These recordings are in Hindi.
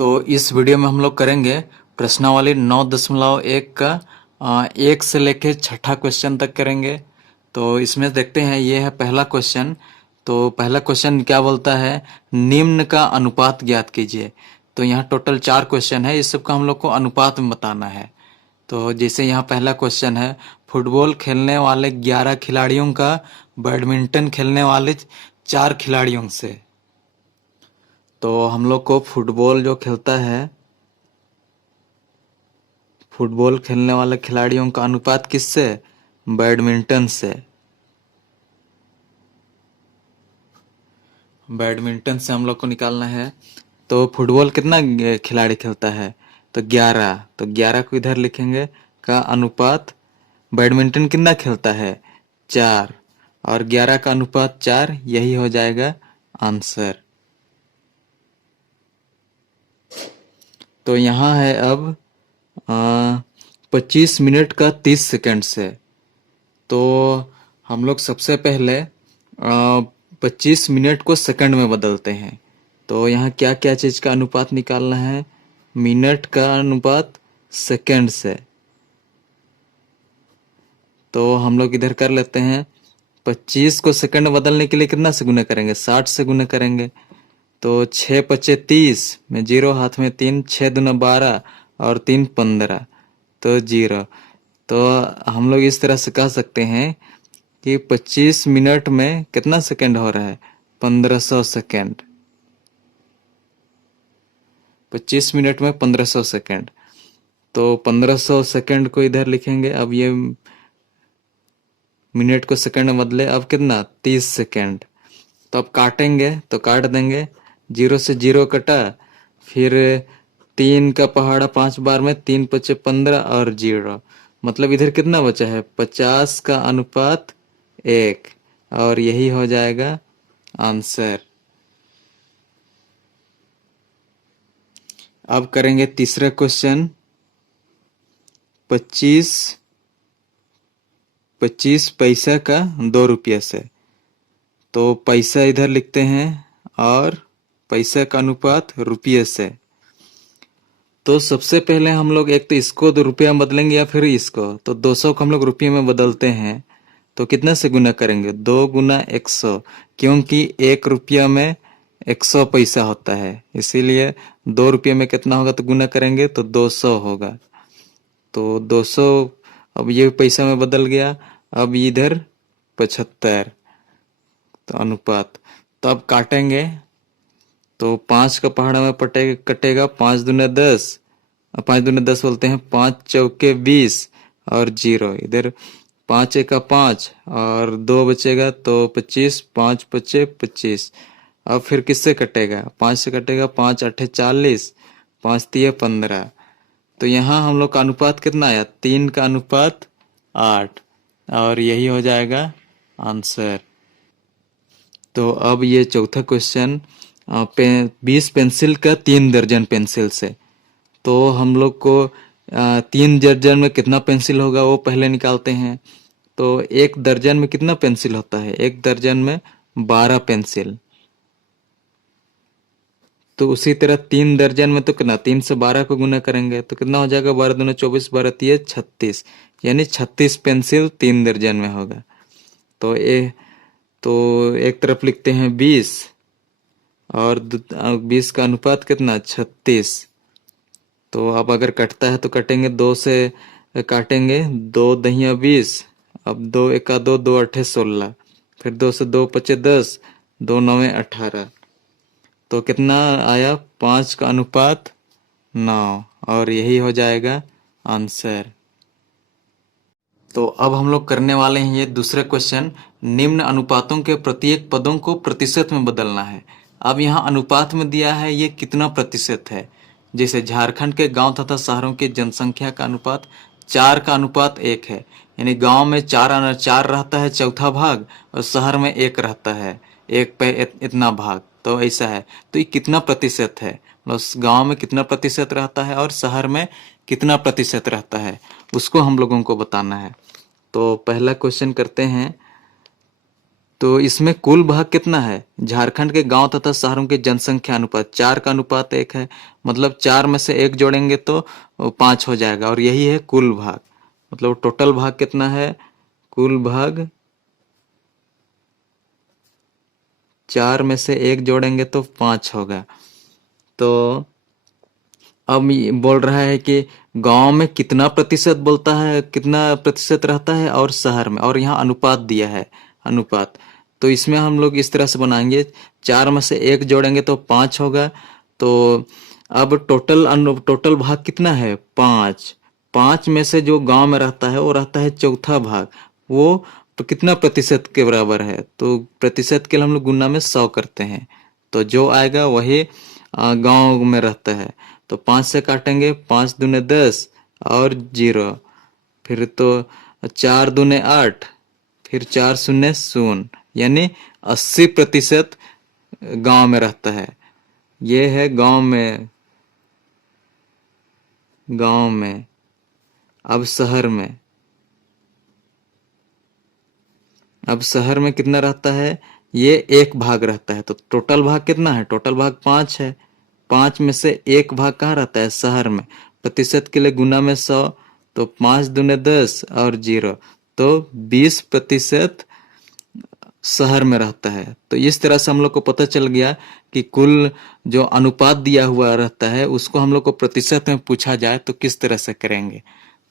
तो इस वीडियो में हम लोग करेंगे प्रश्नावली 9.1 का 1 से लेके छठा क्वेश्चन तक करेंगे। तो इसमें देखते हैं, ये है पहला क्वेश्चन। तो पहला क्वेश्चन क्या बोलता है, निम्न का अनुपात ज्ञात कीजिए। तो यहाँ टोटल 4 क्वेश्चन है, इस सब का हम लोग को अनुपात में बताना है। तो जैसे यहाँ पहला क्वेश्चन है, फुटबॉल खेलने वाले 11 खिलाड़ियों का बैडमिंटन खेलने वाले 4 खिलाड़ियों से। तो हम लोग को फुटबॉल जो खेलता है, फुटबॉल खेलने वाले खिलाड़ियों का अनुपात किससे, बैडमिंटन से। बैडमिंटन से हम लोग को निकालना है। तो फुटबॉल कितना खिलाड़ी खेलता है, तो 11। तो 11 को इधर लिखेंगे का अनुपात, बैडमिंटन कितना खेलता है, 4, और 11 का अनुपात 4, यही हो जाएगा आंसर। तो यहाँ है अब 25 मिनट का 30 सेकंड से। तो हम लोग सबसे पहले 25 मिनट को सेकंड में बदलते हैं। तो यहाँ क्या क्या चीज़ का अनुपात निकालना है, मिनट का अनुपात सेकंड से। तो हम लोग इधर कर लेते हैं, 25 को सेकंड में बदलने के लिए कितना से गुना करेंगे, 60 से गुना करेंगे। तो 6 पचे 30 में 0 हाथ में 3, 6 दूना 12 और 3 15, तो 0। तो हम लोग इस तरह से कह सकते हैं कि 25 मिनट में कितना सेकंड हो रहा है, 1500 सेकंड। 25 मिनट में 1500 सेकंड। तो 1500 सेकंड को इधर लिखेंगे। अब ये मिनट को सेकंड में बदले, अब कितना, 30 सेकंड। तो अब काटेंगे तो काट देंगे, 0 से 0 कटा, फिर 3 का पहाड़ा 5 बार में, 3 पचे 15 और 0। मतलब इधर कितना बचा है, 50 का अनुपात 1, और यही हो जाएगा आंसर। अब करेंगे तीसरा क्वेश्चन, 25 पैसा का 2 रुपया से। तो पैसा इधर लिखते हैं और पैसा का अनुपात रुपये से। तो सबसे पहले हम लोग एक तो इसको 2 रुपया में बदलेंगे या फिर इसको। तो 200 को हम लोग रुपये में बदलते हैं। तो कितना से गुना करेंगे, 2 गुना 100, क्योंकि 1 रुपया में 100 पैसा होता है, इसीलिए 2 रुपये में कितना होगा तो गुना करेंगे तो 200 होगा। तो 200 अब ये पैसा में बदल गया। अब इधर 75, तो अनुपात। तो अब काटेंगे तो 5 का पहाड़ा में कटेगा, 5 दूना 10, 5 दूना 10 बोलते हैं, 5 चौके 20 और 0। इधर 5 एका 5 और 2 बचेगा तो 25, 5 पचे 25। अब फिर किससे कटेगा, 5 से कटेगा, 5 अठे 40, 5 तिये 15। तो यहाँ हम लोग का अनुपात कितना आया, 3 का अनुपात 8, और यही हो जाएगा आंसर। तो अब ये चौथा क्वेश्चन, 20 पेंसिल का 3 दर्जन पेंसिल से। तो हम लोग को 3 दर्जन में कितना पेंसिल होगा वो पहले निकालते हैं। तो 1 दर्जन में कितना पेंसिल होता है, 1 दर्जन में 12 पेंसिल। तो उसी तरह 3 दर्जन में तो कितना, 3 से 12 को गुना करेंगे तो कितना हो जाएगा, 12 दूना 24, 12 तिये 36, यानी 36 पेंसिल 3 दर्जन में होगा। तो एक तरफ लिखते हैं 20, और 20 का अनुपात कितना, 36। तो अब अगर कटता है तो कटेंगे, 2 से काटेंगे, 2 दहिया 20, अब 2 एका 2, 2 अठे 16, फिर 2 से 2 पचे 10, 2 नवे 18। तो कितना आया, 5 का अनुपात 9, और यही हो जाएगा आंसर। तो अब हम लोग करने वाले हैं ये दूसरा क्वेश्चन, निम्न अनुपातों के प्रत्येक पदों को प्रतिशत में बदलना है। अब यहाँ अनुपात में दिया है ये कितना प्रतिशत है। जैसे झारखंड के गांव तथा शहरों की जनसंख्या का अनुपात 4 का अनुपात 1 है, यानी गांव में 4 रहता है चौथा भाग, और शहर में 1 रहता है, 1 पे इतना भाग। तो ऐसा है, तो ये कितना प्रतिशत है, मतलब गांव में कितना प्रतिशत रहता है और शहर में कितना प्रतिशत रहता है, उसको हम लोगों को बताना है। तो पहला क्वेश्चन करते हैं, तो इसमें कुल भाग कितना है? झारखंड के गांव तथा शहरों के जनसंख्या अनुपात 4 का अनुपात 1 है। मतलब 4 में से 1 जोड़ेंगे तो 5 हो जाएगा, और यही है कुल भाग। मतलब टोटल भाग कितना है? कुल भाग 4 में से 1 जोड़ेंगे तो 5 होगा। तो अब ये बोल रहा है कि गांव में कितना प्रतिशत बोलता है, कितना प्रतिशत रहता है, और शहर में, और यहाँ अनुपात दिया है, अनुपात। तो इसमें हम लोग इस तरह से बनाएंगे, 4 में से 1 जोड़ेंगे तो 5 होगा। तो अब टोटल भाग कितना है? 5। 5 में से जो गांव में रहता है वो रहता है चौथा भाग। वो तो कितना प्रतिशत के बराबर है? तो प्रतिशत के लिए हम लोग गुना में 100 करते हैं, तो जो आएगा वही गांव में रहता है। तो 5 से काटेंगे, 5 दूने 10 और 0, फिर तो 4 दूने 8, फिर 4 शून्य 0, यानी 80% गांव में रहता है। ये है गांव में। गांव में। अब शहर में। अब शहर में कितना रहता है? ये 1 भाग रहता है। तो टोटल भाग कितना है? टोटल भाग 5 है। 5 में से 1 भाग कहाँ रहता है? शहर में। प्रतिशत के लिए गुना में 100, तो 5 दूने 10 और 0, तो 20% शहर में रहता है। तो इस तरह से हम लोग को पता चल गया कि कुल जो अनुपात दिया हुआ रहता है उसको हम लोग को प्रतिशत में पूछा जाए तो किस तरह से करेंगे।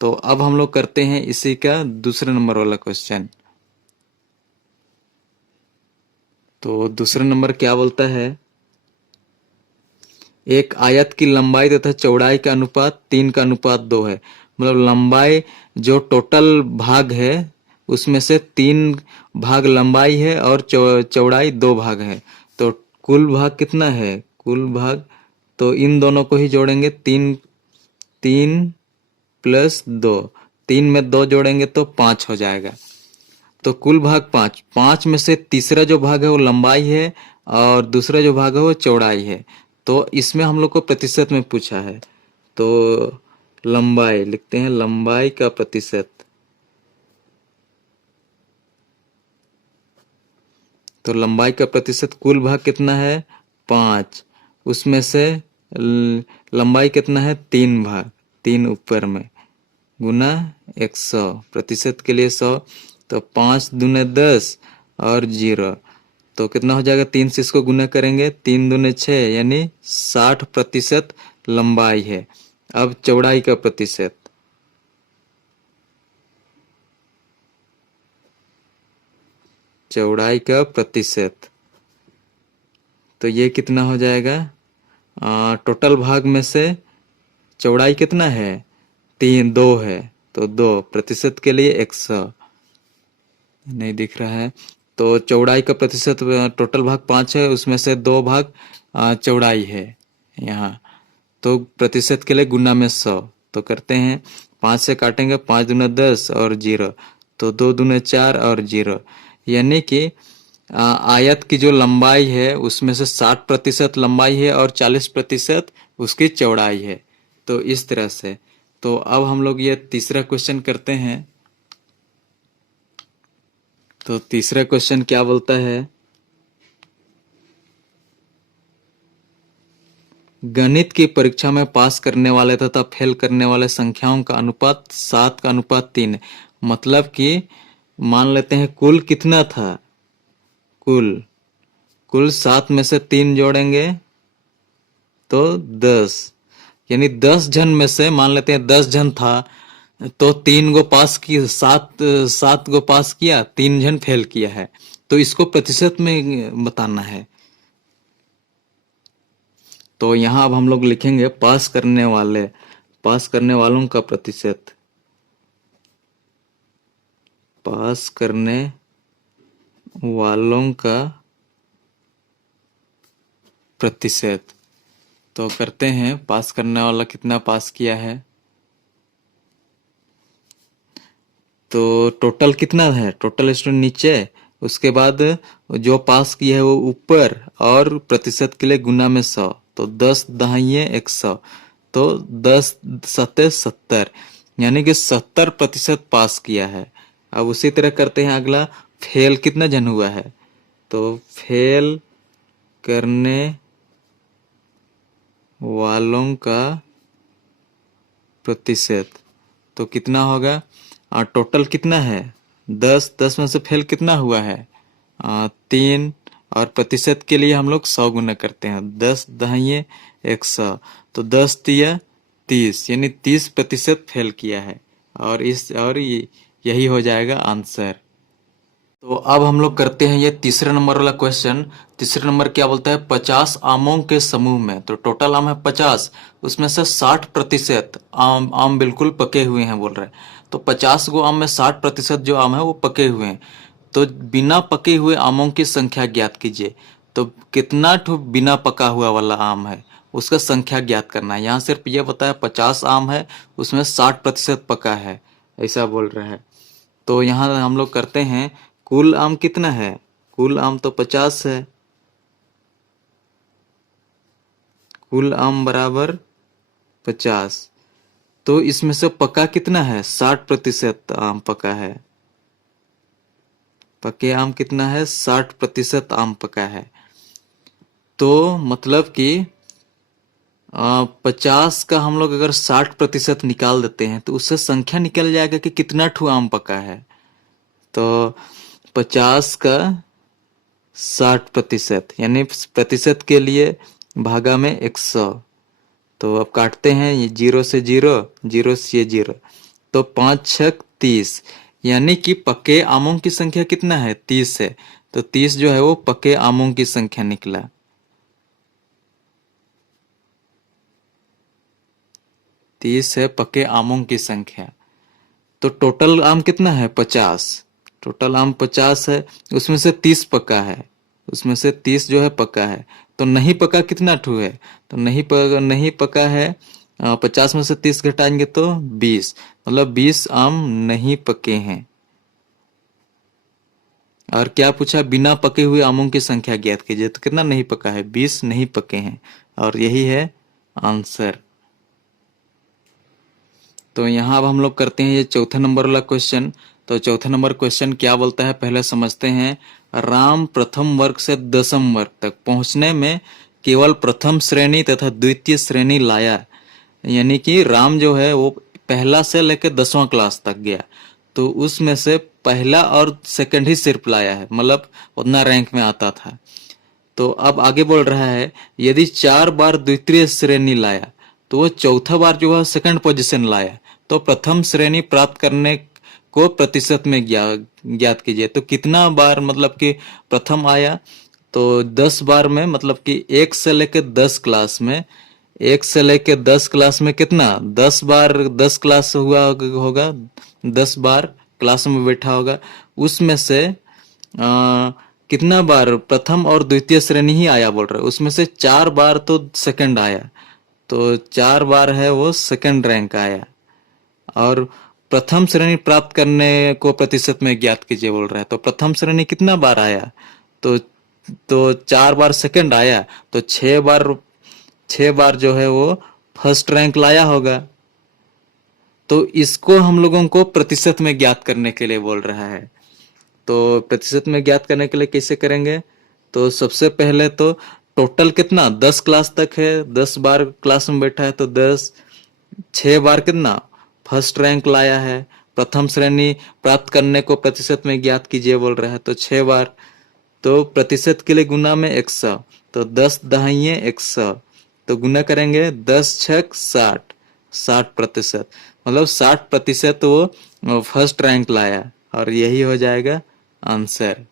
तो अब हम लोग करते हैं इसी का दूसरे नंबर वाला क्वेश्चन। तो दूसरा नंबर क्या बोलता है? एक आयत की लंबाई तथा चौड़ाई का अनुपात 3 का अनुपात 2 है। मतलब लंबाई जो टोटल भाग है उसमें से 3 भाग लंबाई है और चौड़ाई 2 भाग है। तो कुल भाग कितना है? कुल भाग, तो इन दोनों को ही जोड़ेंगे, 3 3 प्लस 2, 3 में 2 जोड़ेंगे तो 5 हो जाएगा। तो कुल भाग 5। 5 में से तीसरा जो भाग है वो लंबाई है और दूसरा जो भाग है वो चौड़ाई है। तो इसमें हम लोग को प्रतिशत में पूछा है, तो लंबाई लिखते हैं, लंबाई का प्रतिशत। तो लंबाई का प्रतिशत, कुल भाग कितना है? 5। उसमें से लंबाई कितना है? 3 भाग, 3 ऊपर में, गुना 100, प्रतिशत के लिए 100, तो 5 दूने 10 और 0, तो कितना हो जाएगा? 3 से इसको गुना करेंगे, 3 दूने 6, यानी 60% लंबाई है। अब चौड़ाई का प्रतिशत। चौड़ाई का प्रतिशत, तो ये कितना हो जाएगा? टोटल भाग में से चौड़ाई कितना है? 2 है, तो 2, प्रतिशत के लिए 100 नहीं दिख रहा है। तो चौड़ाई का प्रतिशत, टोटल भाग 5 है, उसमें से 2 भाग चौड़ाई है यहाँ, तो प्रतिशत के लिए गुना में 100। तो करते हैं, 5 से काटेंगे, 5 दूना 10 और 0, तो 2 दूने 4 और 0, यानी कि आयत की जो लंबाई है उसमें से 60% लंबाई है और 40% उसकी चौड़ाई है। तो इस तरह से। तो अब हम लोग ये तीसरा क्वेश्चन करते हैं। तो तीसरा क्वेश्चन क्या बोलता है? गणित की परीक्षा में पास करने वाले तथा फेल करने वाले संख्याओं का अनुपात 7 का अनुपात 3 है। मतलब कि मान लेते हैं कुल कितना था? कुल 7 में से 3 जोड़ेंगे तो 10, यानी 10 जन में से मान लेते हैं 10 जन था, तो 3 गो पास की, 7 गो पास किया, 3 जन फेल किया है। तो इसको प्रतिशत में बताना है। तो यहाँ अब हम लोग लिखेंगे पास करने वालों का प्रतिशत। पास करने वालों का प्रतिशत। तो करते हैं, पास करने वाला कितना पास किया है? तो टोटल कितना है? टोटल स्टूडेंट नीचे, उसके बाद जो पास किया है वो ऊपर, और प्रतिशत के लिए गुना में 100, तो 10 दहाइये 100, तो 10 सत्ते 70, यानी कि 70% पास किया है। अब उसी तरह करते हैं अगला, फेल कितना जन हुआ है? तो फेल करने वालों का प्रतिशत तो कितना होगा? टोटल कितना है? 10, 10 में से फेल कितना हुआ है? 3। और प्रतिशत के लिए हम लोग 100 गुना करते हैं, 10 दहाइए 100, तो 10 तिया 30, यानी 30% फेल किया है। और यही हो जाएगा आंसर। तो अब हम लोग करते हैं ये तीसरे नंबर वाला क्वेश्चन। तीसरे नंबर क्या बोलता है? 50 आमों के समूह में, तो टोटल आम है 50, उसमें से 60% आम बिल्कुल पके हुए हैं बोल रहे हैं। तो 50 गो आम में 60% जो आम है वो पके हुए हैं। तो बिना पके हुए आमों की संख्या ज्ञात कीजिए। तो कितना ठो बिना पका हुआ वाला आम है उसका संख्या ज्ञात करना है। यहाँ सिर्फ ये बताया 50 आम है, उसमें 60% पका है, ऐसा बोल रहे हैं। तो यहाँ हम लोग करते हैं, कुल आम कितना है? कुल आम तो 50 है। कुल आम बराबर 50। तो इसमें से पका कितना है? 60% आम पका है। पके आम कितना है? 60% आम पका है। तो मतलब कि 50 का हम लोग अगर 60% निकाल देते हैं तो उससे संख्या निकल जाएगा कि कितना ठू आम पका है। तो 50 का 60% यानी प्रतिशत के लिए भागा में 100। तो अब काटते हैं, ये 0 से 0, 0 से ये 0, तो 5 छक 30, यानी कि पके आमों की संख्या कितना है? 30 है। तो 30 जो है वो पके आमों की संख्या निकला। 30 है पके आमों की संख्या। तो टोटल आम कितना है? 50। टोटल आम 50 है, उसमें से 30 पका है, उसमें से 30 जो है पका है। तो नहीं पका कितना ठू है? तो नहीं पका है, 50 में से 30 घटाएंगे तो 20, मतलब 20 आम नहीं पके हैं। और क्या पूछा? बिना पके हुए आमों की संख्या ज्ञात कीजिए। तो कितना नहीं पका है? 20 नहीं पके हैं, और यही है आंसर। तो यहाँ अब हम लोग करते हैं ये चौथे नंबर वाला क्वेश्चन। तो चौथे नंबर क्वेश्चन क्या बोलता है पहले समझते हैं। राम प्रथम वर्ग से दसम वर्ग तक पहुंचने में केवल प्रथम श्रेणी तथा द्वितीय श्रेणी लाया। यानी कि राम जो है वो पहला से लेकर 10वां क्लास तक गया, तो उसमें से पहला और सेकंड ही सिर्फ लाया है, मतलब उतना रैंक में आता था। तो अब आगे बोल रहा है, यदि 4 बार द्वितीय श्रेणी लाया तो वो चौथा बार जो है सेकंड पोजीशन लाया, तो प्रथम श्रेणी प्राप्त करने को प्रतिशत में ज्ञात कीजिए। तो कितना बार मतलब कि प्रथम आया? तो 10 बार में, मतलब कि 1 से लेकर 10 क्लास में, 1 से लेकर 10 क्लास में कितना? 10 बार 10 क्लास हुआ होगा, 10 बार क्लास में बैठा होगा। उसमें से कितना बार प्रथम और द्वितीय श्रेणी ही आया बोल रहे, उसमें से 4 बार तो सेकंड आया, तो 4 बार है वो सेकंड रैंक आया। और प्रथम श्रेणी प्राप्त करने को प्रतिशत में ज्ञात कीजिए बोल रहा है। तो प्रथम श्रेणी कितना बार आया? तो 4 बार सेकंड आया, तो 6 बार जो है वो फर्स्ट रैंक लाया होगा। तो इसको हम लोगों को प्रतिशत में ज्ञात करने के लिए बोल रहा है। तो प्रतिशत में ज्ञात करने के लिए कैसे करेंगे? तो सबसे पहले तो टोटल कितना 10 क्लास तक है, 10 बार क्लास में बैठा है, तो 10, 6 बार कितना फर्स्ट रैंक लाया है। प्रथम श्रेणी प्राप्त करने को प्रतिशत में ज्ञात कीजिए बोल रहा है, तो 6 बार। तो प्रतिशत के लिए गुना में 100, तो 10 दहाइए 100, तो गुना करेंगे 10 छक 60, 60%, मतलब 60% वो फर्स्ट रैंक लाया, और यही हो जाएगा आंसर।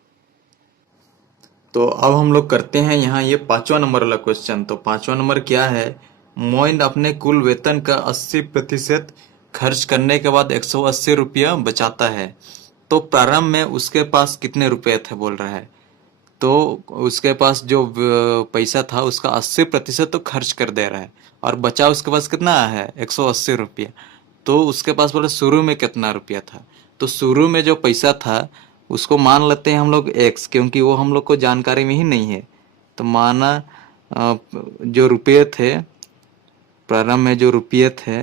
तो अब हम लोग करते हैं यहाँ ये 5वां नंबर वाला क्वेश्चन। तो 5वां नंबर क्या है? मोइन अपने कुल वेतन का 80% खर्च करने के बाद 180 रुपया बचाता है, तो प्रारंभ में उसके पास कितने रुपए थे बोल रहा है। तो उसके पास जो पैसा था उसका 80% तो खर्च कर दे रहा है, और बचा उसके पास कितना है? 180 रुपया। तो उसके पास बोले शुरू में कितना रुपया था। तो शुरू में जो पैसा था उसको मान लेते हैं हम लोग एक्स, क्योंकि वो हम लोग को जानकारी में ही नहीं है। तो माना जो रुपये थे, प्रारंभ में जो रुपये थे,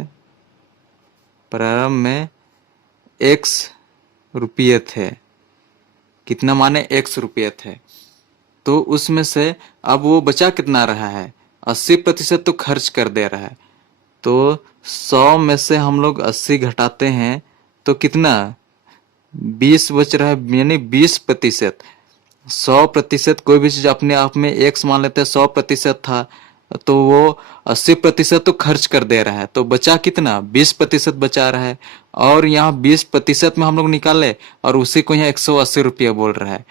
प्रारंभ में एक्स रुपये थे। कितना माने? एक्स रुपये थे। तो उसमें से अब वो बचा कितना रहा है, 80% तो खर्च कर दे रहा है। तो 100 में से हम लोग 80 घटाते हैं तो कितना, 20 बच रहा है, यानी 20%। 100% कोई भी चीज अपने आप में एक्स मान लेते हैं, 100% था, तो वो 80% तो खर्च कर दे रहा है, तो बचा कितना, 20% बचा रहा है। और यहाँ 20% में हम लोग निकाले और उसी को यहाँ 180 रुपये बोल रहा है।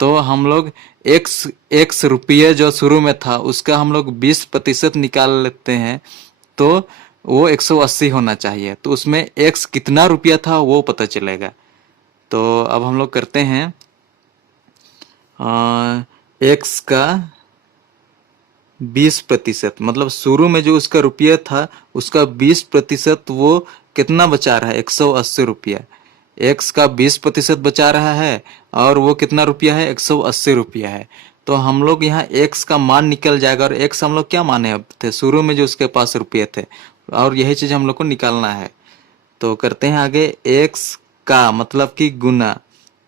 तो हम लोग एक्स एक्स रुपये जो शुरू में था उसका हम लोग 20% निकाल लेते हैं, तो वो 180 होना चाहिए। तो उसमें एक्स कितना रुपया था वो पता चलेगा। तो अब हम लोग करते हैं, एक्स का 20%, मतलब शुरू में जो उसका रुपया था उसका 20% वो कितना बचा रहा है, 180 रुपया। एक्स का 20% बचा रहा है और वो कितना रुपया है, 180 रुपया है। तो हम लोग यहाँ एक्स का मान निकल जाएगा, और एक्स हम लोग क्या माने थे, शुरू में जो उसके पास रुपये थे, और यही चीज हम लोग को निकालना है। तो करते हैं आगे, एक्स का मतलब कि गुना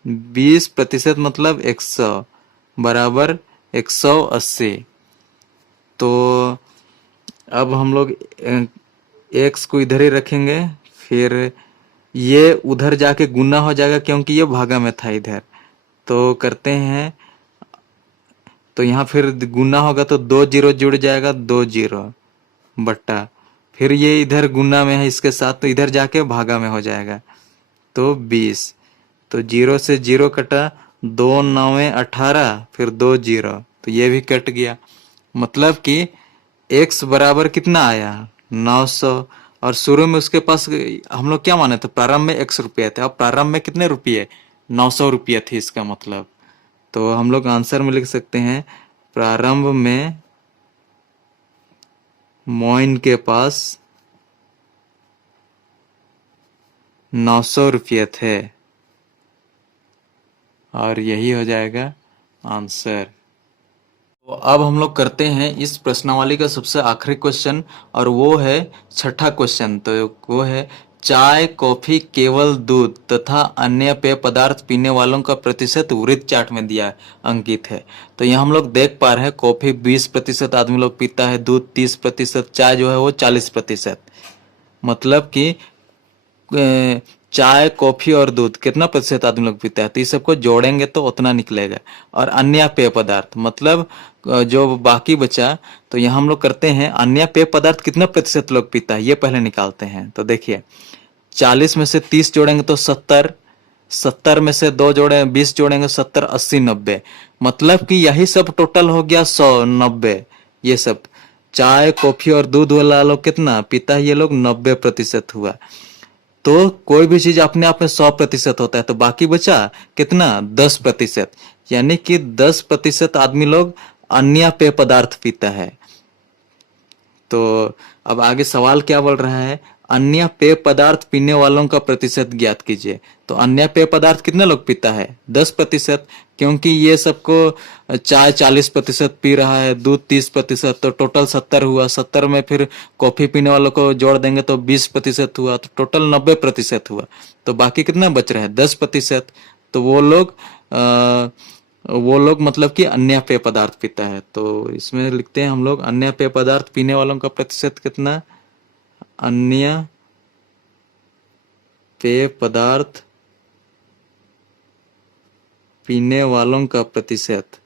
20% मतलब 100 बराबर 180। तो अब हम लोग एक्स को इधर ही रखेंगे, फिर ये उधर जाके गुना हो जाएगा क्योंकि ये भागा में था इधर। तो करते हैं, तो यहाँ फिर गुना होगा तो 2 जीरो जुड़ जाएगा, 2 जीरो बट्टा, फिर ये इधर गुना में है इसके साथ, तो इधर जाके भागा में हो जाएगा, तो 20। तो जीरो से जीरो कटा, 2 9 18, फिर 2 जीरो, तो ये भी कट गया। मतलब कि x बराबर कितना आया, 900। और शुरू में उसके पास हम लोग क्या माने थे, प्रारंभ में x रुपये थे, अब प्रारंभ में कितने रुपये, 900 रुपये थे इसका मतलब। तो हम लोग आंसर में लिख सकते हैं, प्रारंभ में मोइन के पास 900 रुपये थे, और यही हो जाएगा आंसर। तो अब हम लोग करते हैं इस प्रश्नावली का सबसे आखिरी क्वेश्चन, और वो है छठा क्वेश्चन। तो वो है, चाय कॉफी केवल दूध तथा अन्य पेय पदार्थ पीने वालों का प्रतिशत वृत्त चार्ट में दिया अंकित है। तो यहाँ हम लोग देख पा रहे हैं, कॉफी 20% आदमी लोग पीता है, दूध 30%, चाय जो है वो 40%। मतलब कि चाय कॉफी और दूध कितना प्रतिशत आदमी लोग पीता है, तो इस सबको जोड़ेंगे तो उतना निकलेगा। और अन्य पेय पदार्थ मतलब जो बाकी बचा, तो यहाँ हम लोग करते हैं, अन्य पेय पदार्थ कितना प्रतिशत लोग पीता है ये पहले निकालते हैं। तो देखिए, 40 में से 30 जोड़ेंगे तो 70, 70 में से 2 जोड़े 20 जोड़ेंगे, 70 80 90, मतलब कि यही सब टोटल हो गया 100 90। ये सब चाय कॉफी और दूध वाला लोग कितना पीता है, ये लोग 90% हुआ। तो कोई भी चीज अपने आप में 100% होता है, तो बाकी बचा कितना, 10%, यानी कि 10% आदमी लोग अन्य पेय पदार्थ पीता है। तो अब आगे सवाल क्या बोल रहा है, अन्य पेय पदार्थ पीने वालों का प्रतिशत ज्ञात कीजिए। तो अन्य पेय पदार्थ कितने लोग पीता है, 10%, क्योंकि ये सबको चाय 40% पी रहा है, दूध 30%, तो टोटल 70 हुआ। 70 में फिर कॉफी पीने वालों को जोड़ देंगे तो 20% हुआ, तो टोटल 90% हुआ। तो बाकी कितना बच रहा है, 10%। तो वो लोग मतलब कि अन्य पेय पदार्थ पीता है। तो इसमें लिखते हैं हम लोग, अन्य पेय पदार्थ पीने वालों का प्रतिशत कितना, अन्य पेय पदार्थ पीने वालों का प्रतिशत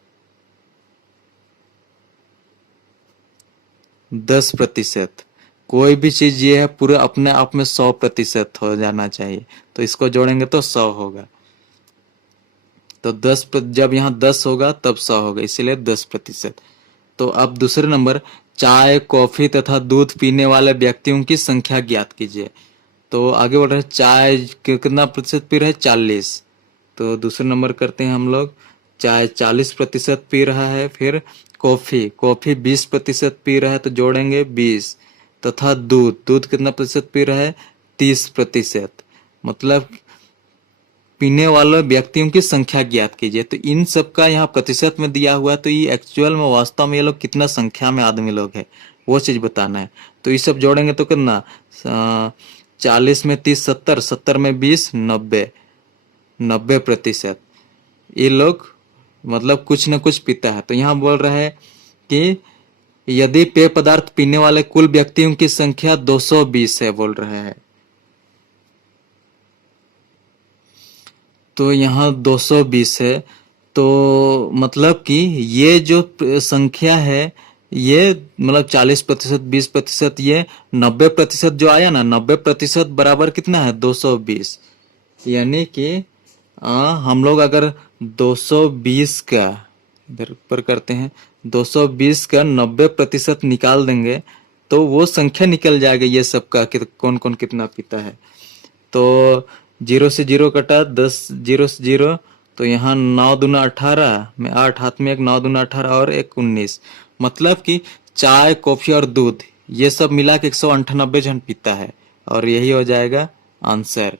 10%। कोई भी चीज ये है पूरे अपने आप में 100% हो जाना चाहिए, तो इसको जोड़ेंगे तो 100 होगा। तो जब यहाँ 10 होगा तब 100 होगा, इसीलिए 10%। तो अब दूसरे नंबर, चाय कॉफी तथा दूध पीने वाले व्यक्तियों की संख्या ज्ञात कीजिए। तो आगे बढ़ रहे हैं, चाय कितना प्रतिशत पी रहे हैं, 40। तो दूसरे नंबर करते हैं हम लोग, चाय 40% पी रहा है। फिर कॉफी कॉफी 20% पी रहा है, तो जोड़ेंगे 20, तथा दूध दूध कितना प्रतिशत पी रहा है, 30%। मतलब पीने वाले व्यक्तियों की संख्या ज्ञात कीजिए। तो इन सब का यहाँ प्रतिशत में दिया हुआ है, तो ये एक्चुअल में वास्तव में ये लोग कितना संख्या में आदमी लोग है वो चीज बताना है। तो ये सब जोड़ेंगे तो कितना, 40 में 30 70, 70 में 20 90, 90%। ये लोग मतलब कुछ न कुछ पीता है। तो यहाँ बोल रहा है कि यदि पेय पदार्थ पीने वाले कुल व्यक्तियों की संख्या 220 है बोल रहा है। तो यहाँ 220 है, तो मतलब कि ये जो संख्या है ये मतलब 40%, 20%, ये 90% जो आया ना, 90% बराबर कितना है 220। यानी कि हम लोग अगर 220 का इधर ऊपर करते हैं, 220 का 90% निकाल देंगे तो वो संख्या निकल जाएगा ये सबका कि कौन कौन कितना पीता है। तो 0 से 0 कटा, 10 0 से 0, तो यहाँ 9 दूना 18 में 8 हाथ में, एक 9 दूना 18 और एक 19। मतलब कि चाय, कॉफी और दूध ये सब मिला के 198 जन पीता है, और यही हो जाएगा आंसर।